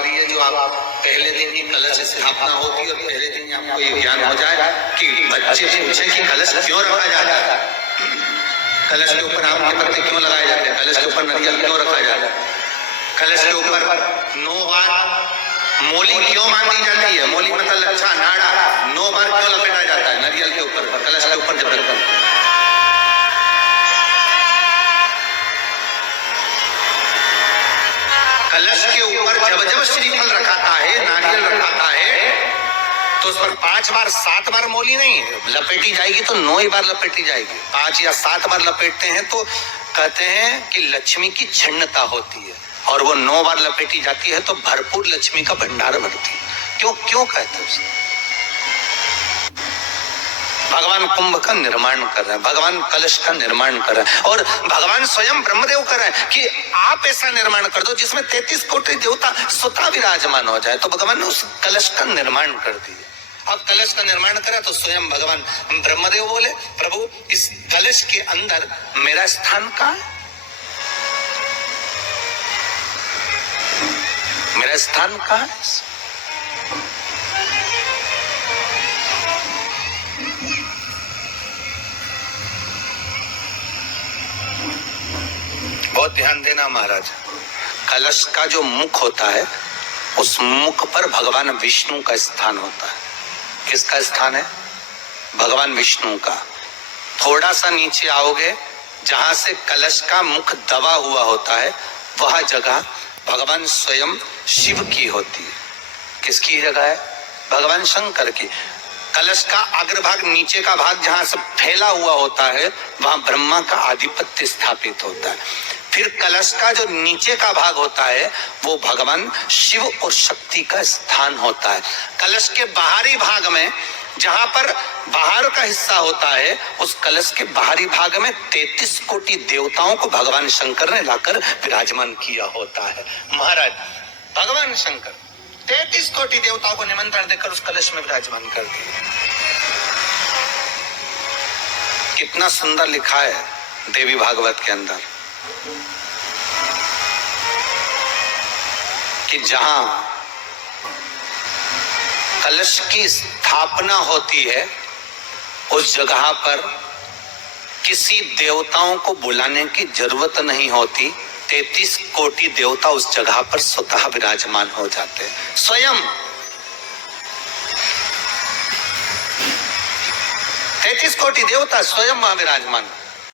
करिए जो आप पहले दिन ही कलश स्थापना होती है और पहले दिन ही आपको ये ज्ञान हो जाए कि बच्चे पूछे कि कलश क्यों रखा जाता है, कलश के ऊपर आम के पत्ते क्यों लगाए जाते हैं, कलश के ऊपर नारियल क्यों रखा जाता है, कलश के ऊपर 9 बार मोली क्यों बांधी जाती है, मोली मतलब लच्छा नाड़ा 9 बार क्यों लपेटा जाता है नारियल के ऊपर, कलश के ऊपर जब रखा है। कलश के ऊपर जब जब श्रीफल रखाता है, नारियल रखाता है, तो उस पर 5 बार 7 बार मोली नहीं लपेटी जाएगी, तो 9 ही बार लपेटी जाएगी। 5 या 7 बार लपेटते हैं तो कहते हैं कि लक्ष्मी की क्षणता होती है, और वो 9 बार लपेटी जाती है तो भरपूर लक्ष्मी का भंडार भरती है। क्यों क्यों कहते हैं उसे? भगवान कुंभ का निर्माण कर रहे हैं, भगवान कलश का निर्माण कर रहे हैं, और भगवान स्वयं ब्रह्मदेव कर रहे हैं कि आप ऐसा निर्माण कर दो जिसमें 33 कोटि देवता स्वतः विराजमान हो जाए। तो भगवान ने उस कलश का निर्माण कर दिया। अब कलश का निर्माण करा तो स्वयं भगवान ब्रह्मदेव बोले, प्रभु इस कलश के अंदर मेरा स्थान कहाँ है, मेरा स्थान कहाँ है? बहुत ध्यान देना महाराज, कलश का जो मुख होता है उस मुख पर भगवान विष्णु का स्थान होता है। किसका स्थान है? भगवान विष्णु का। थोड़ा सा नीचे आओगे, जहां से कलश का मुख दबा हुआ होता है वह जगह भगवान स्वयं शिव की होती है। किसकी जगह है? भगवान शंकर की। कलश का अग्रभाग, नीचे का भाग जहां से फैला हुआ होता है वहां ब्रह्मा का आधिपत्य स्थापित होता है। फिर कलश का जो नीचे का भाग होता है वो भगवान शिव और शक्ति का स्थान होता है। कलश के बाहरी भाग में, जहां पर बाहर का हिस्सा होता है, उस कलश के बाहरी भाग में 33 कोटि देवताओं को भगवान शंकर ने लाकर विराजमान किया होता है। महाराज भगवान शंकर 33 कोटि देवताओं को निमंत्रण देकर उस कलश में विराजमान कर दिया। कितना सुंदर लिखा है देवी भागवत के अंदर कि जहां कलश की स्थापना होती है उस जगह पर किसी देवताओं को बुलाने की जरूरत नहीं होती। 33 कोटि देवता उस जगह पर स्वतः विराजमान हो जाते हैं। स्वयं 33 कोटि देवता स्वयं वहां विराजमान।